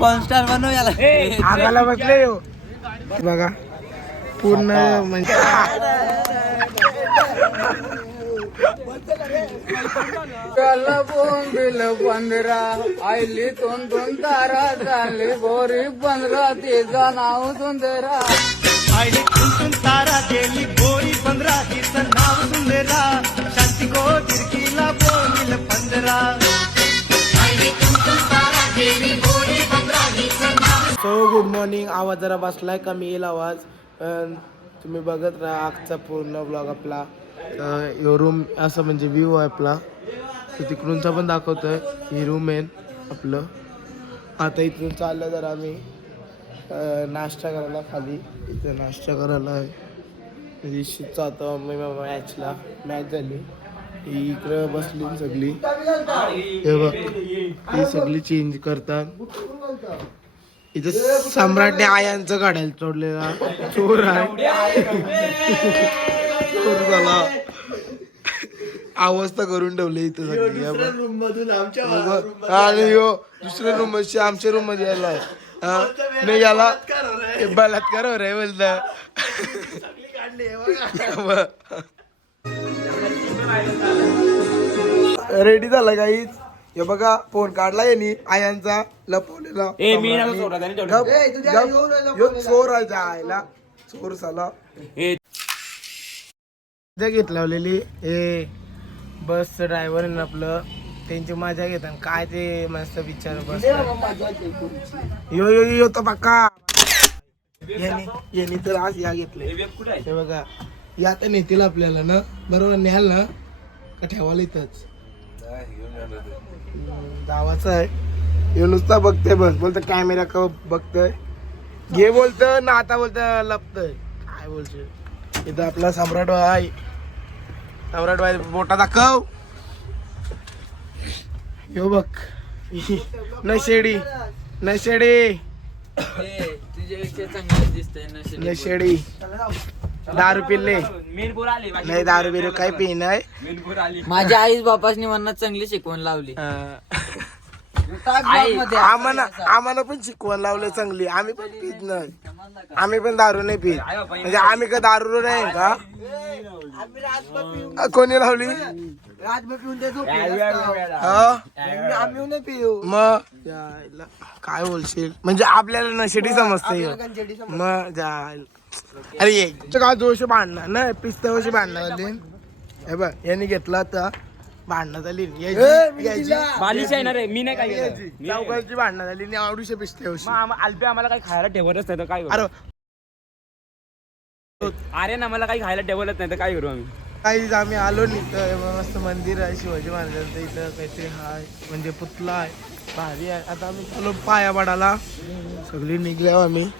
Porn star बनव याला. आगाला बसले हो बघा पूर्ण म्हणजे बिल 15 आयली दोन तारा झाली बोरी 15 तिचं नाव सुंदरा. आईने कुंतून तारा गेली गोरी 15 तिचं नाव सुंदरा. शांती को तिरकीला बोलील 15. So good morning. आवाज जरा बसलाय कमी येईल आवाज. तुम्ही बघत राहा आजचा पूर्ण ब्लॉग आपला. यो रूम असं म्हणजे व्ह्यू आहे आपला. तर तिकडूनचा पण दाखवतोय. ही रूम आहे आपलं. आता इथून चाललं जर आम्ही नाश्ता करायला खाली. इथं नाश्ता करायला आहे निश्चितचा. आता मी मॅचला मॅच झाली इकडं बसली सगळी. हे बघ ही सगळी चेंज करतात. इथं सम्राटने आयांचं काढायला सोडलेला चोर आहे. चोर झाला अवस्था करून ठेवली इथं सगळी. आणि हो दुसऱ्या रूम मध्ये आमच्या रूम मध्ये यायला नाही याला बलात्कार हो रे बोलत. रेडी झाला काहीच. हे बघा फोन काढला यांनी आयांचा लपवलेला. चोर आहे जायला चोर झाला. घेतलावलेली हे बसचं ड्रायव्हर आहे आपलं. त्यांची मजा घेतात काय ते मस्त विचार बस. यो यो यो तो पक्का यांनी तर आज या घेतले. हे बघा या तर नेतील आपल्याला ना बरोबर. न्याल ना का ठेवायला इथंच गावाचं आहे. हे नुसता बघतोय बस बोलतं कॅमेरा का बघतोय घे बोलतं ना आता बोलतं लपतय काय बोलतोय. इथं आपला सम्राट भाई मोठा दाखव. यो बघ नशेडी नशेडी दारू पिल्ले नाही. दारू बिरू काही पी नाही. माझ्या आईच बापासनी म्हणत चांगली शिकवण लावली. आम्हाला पण शिकवण लावलं चांगली. आम्ही पण पित नाही. आम्ही पण दारू नाही पित. म्हणजे आम्ही का दारू नाही का. कोणी लावली मग काय बोलशील. म्हणजे आपल्याला नशेडी समजते मग जायला. अरे ये का जोशी भांडणार नाही पिस्त्यावशी भांडणार आली. हे बघ यांनी घेतला तर भांडणं झाली. चौकाची भांडणं झाली. आवडूशे पिस्त्यावशी अल्पे आम्हाला काही खायला ठेवतच नाही तर काय करू. अरे ना मला काही खायला ठेवलंच नाही तर काय करू आम्ही. काही आम्ही आलो नाही तर मस्त मंदिर आहे शिवाजी महाराजांचं. इथं काहीतरी हाय म्हणजे पुतळा आहे भारी आहे. आता आम्ही चालू पाया पडायला सगळी निघल्या आम्ही.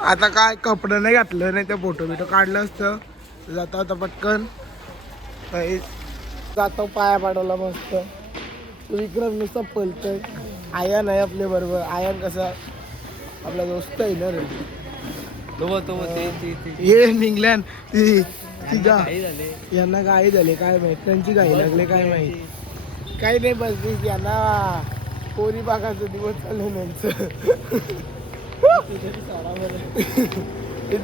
आता काय कपडे नाही घातलं नाही तर फोटो बिटो काढलं असतं. जाता होता पटकन काही जातो पाया पाडवला मस्त. विक्रम नुसतं पलतोय. आयन आहे आपल्या बरोबर. आयन कसा आपला दोस्त आहे ना रे. हे निघल्यान यांना गाई झाले काय माहित. त्यांची गाई लागले काय माहित. काही नाही बस यांना पोरी बागाचा दिवस चालू त्यांचं.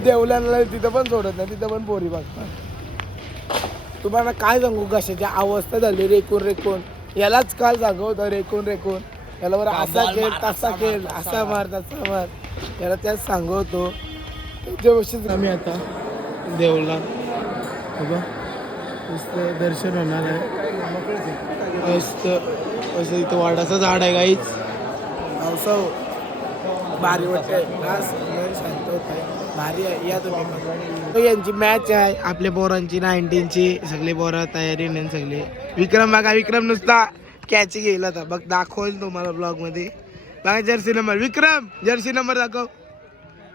देवल्याला तिथं पण सोडत नाही. तिथं पण पोरी बघतात. तुम्हाला काय सांगू कशाची अवस्था झाली रेकून. यालाच काल सांगवतं रेकून याला बरं असा खेळ तसा खेळ असा मार तसा मार. याला त्याच सांगवतो. त्याच्या वर्षीच आम्ही आता देवला नुसतं दर्शन होणार आहे. मस्त असं इथं वाडाचं झाड आहे काहीच पावसाव भारी वाटतंय. शांत होत आहे भारी आहे. या तुम्ही यांची मॅच आहे आपल्या पोरांची 19ची. सगळे पोरं तयारी नाही सगळे. विक्रम बघा विक्रम नुसता कॅच घेईल आता बघ. दाखवल तुम्हाला ब्लॉग मध्ये बघा. जर्सी नंबर विक्रम जर्सी नंबर दाखव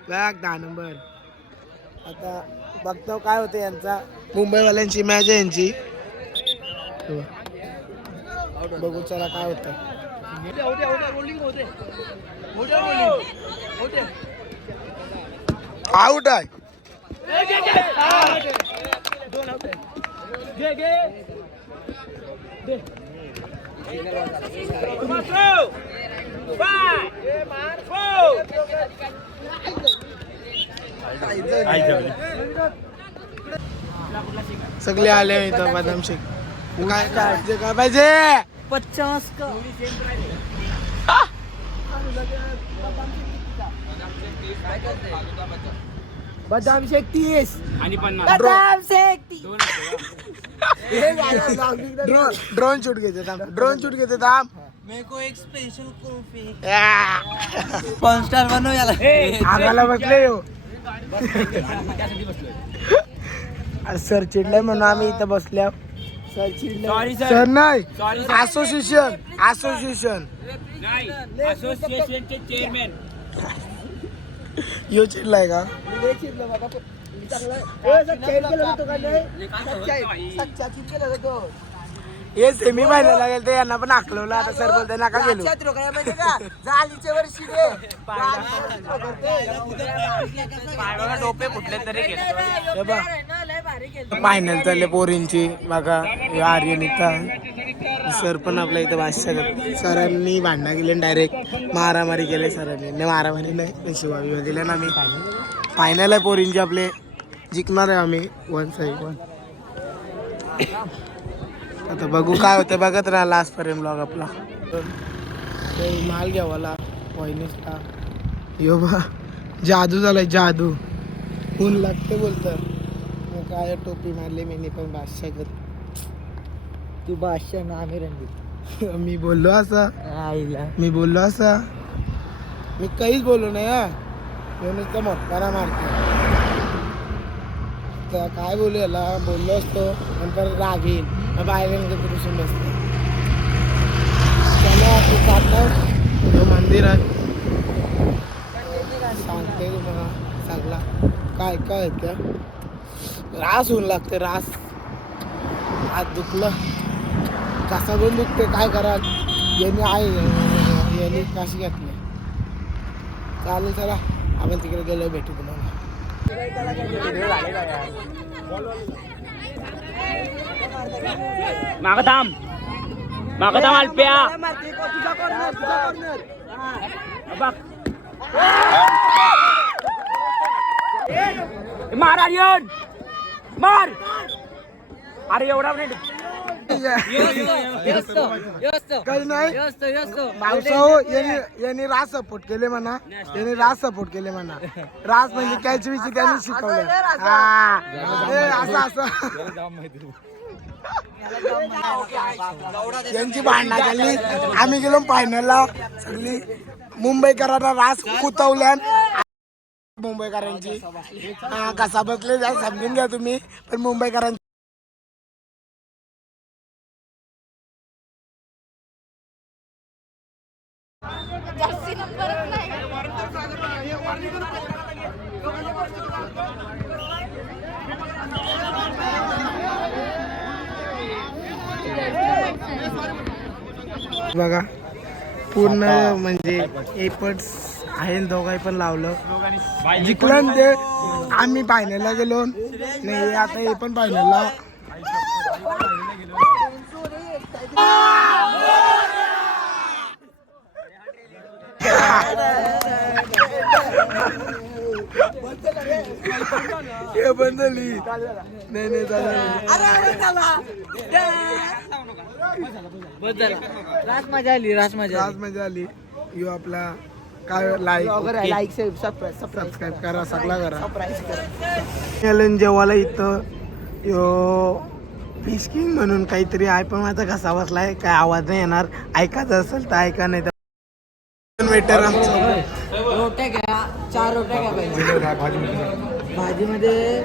बघ 10 नंबर. आता बघतो काय होतं यांचा. मुंबईवाल्यांची मॅच आहे यांची. बघू चला काय होतं. आउट आहे. सगळे आले इथं बदाम शेक. काय काय पाहिजे? 50 का बदाम शेक 30. आणि 50. बदाम शेक ड्रोन शूट घेते थांब. ड्रोन शूट घेते थांब. मेरे को एक स्पेशल कॉफी या. 5 स्टार बनव याला आगाला बसले हो. त्यासाठी बसलोय. अरे सर चिडले म्हणून आम्ही इथं बसल्या. सॉरी सर नाही, सॉरी असोसिएशन नाही, असोसिएशनचे चेअरमॅन. यो चिडलाय का? हे सेमी फायनल लागेल तर यांना पण आखलवलं. आता सर बोलते नका गेलो. टोपे फुटले तरी फायनल चालले पोरींची बघा. आर्यन इथं सर पण आपल्या इथं भाषा करत. सरांनी भांडणं केले डायरेक्ट मारामारी केले सरांनी. नाही मारामारी नाही, शिवाय दिले ना. आम्ही फायनल आहे पोरींची. आपले जिंकणार आहे आम्ही 1 साईड. आता बघू काय होतं. बघत राहा लास्ट पर्यंत ब्लॉग आपला. माल घ्यावाला वहिनीसला. यो बा जादू झालाय जादू. ऊन लागते बोलतं. काय टोपी मारली मी पण बादशाह कर. तू बादशाह ना आम्ही रणजित. मी बोललो असं. आईला मी बोललो असं. मी काहीच बोललो नाही. हा नुसतं मोठ्याला मारतो. तर काय बोलू याला. बोललो असतो नंतर राग येईल. बाहेर पुरुषून बसतो. चला हे मंदिर आहे. सांगते तुम्हाला सगळा काय काय येतं. रास होऊन लागते. रास हात दुखलं कसा पण दुखते. काय करा यांनी आहे यांनी काशी घातली. चालेल चला आपण तिकडे गेलो भेटू तुम्हाला. मागं थांब अल्प्या. बघ. मार आर्यन मार. अरे एवढा नाही. काही नाही मावसाहो. यांनी रास सपोर्ट केले म्हणा. यांनी रास सपोर्ट केले म्हणा. रास म्हणजे कॅच विषयी त्यांनी शिकवलं. असं असं यांची भांडणं झाली. आम्ही गेलो फायनलला. सगळी मुंबईकरांना रास कुतवल्या. मुंबईकरांची कसा बसले जा समजून घ्या तुम्ही. पण मुंबईकरांची बघा पूर्ण म्हणजे एफर्ट्स आहे. दोघांनी पण लावलं. जिंकलं ते. आम्ही फायनलला गेलो नाही. आता हे पण फायनलला. हे बंद झाली. नाही रास मजा आली. यो आपला काय लाईक सबस्क्राईब करा. सगळा करा. जेवायला इथं यो फिश किंग म्हणून काहीतरी आहे. पण माझा कसा बसलाय काय आवाज नाही येणार. ऐकायचं असेल तर ऐका. नाही तर वेटर रोट्या घ्या. 4 रोट्या घ्या पाहिजे. भाजीमध्ये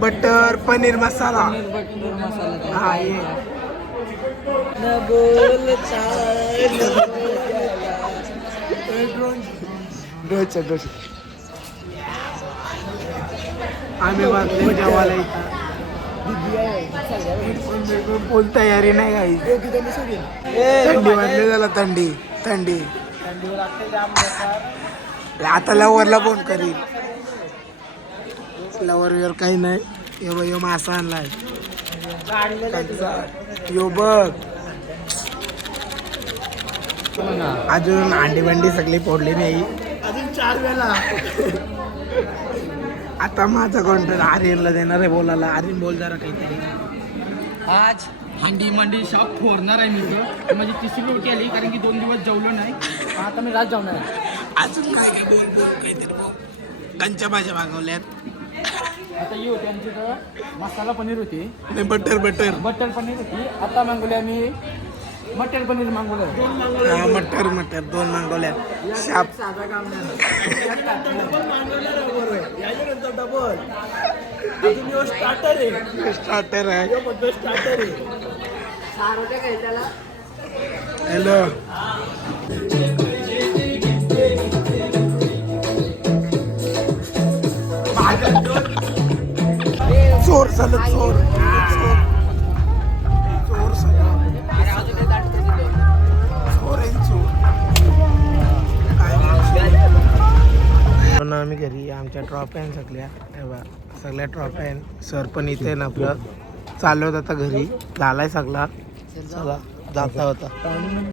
बटर पनीर मसाला. बटर मसाला. हा ये आम्ही बाजू जेवायला इथं. फुल तयारी नाही काही. थंडी वाजली झाला. थंडी आता लवरला फोन करील. लवर काही नाही. यो मासा आणलाय. यो बघ अजून अंडी बंडी सगळी फोडली नाही अजून 4 वेळा. आता माझा कॉन्ट्रॅक्ट आर्यनला देणार आहे बोलायला. आर्यन बोल जरा काहीतरी. आज हंडी मंडी शॉप फोडणार आहे मी तर माझी तिसरी रोटी आली कारण की 2 दिवस जेवलो नाही. आता मी रात जेवणार आहे. अजून काय काय बोल बोल काहीतरी बोल. कंच्या भाज्या मागवल्यात. आता ही होती आमची तर मसाला पनीर होती, नाही बटर बटर बटर पनीर होती. आता मागवली आम्ही मटर पनीर मागवलं. हा मटर मटर 2 मागवल्यात. शाप साधा काम नाही. स्टार्टर आहे. सारं काय त्याला हॅलो चोर चालत चोर चोर चोर सगळं चोर आहे चोर. पण आम्ही घरी आमच्या ट्रॉफ्या आहेत सगळ्या. हे बघा, सगळ्या ट्रॉफ्या आहेत. सर पण इथे आहे ना आपलं. चाललो होतं आता घरी. झालाय सगळा. चला जाता होता.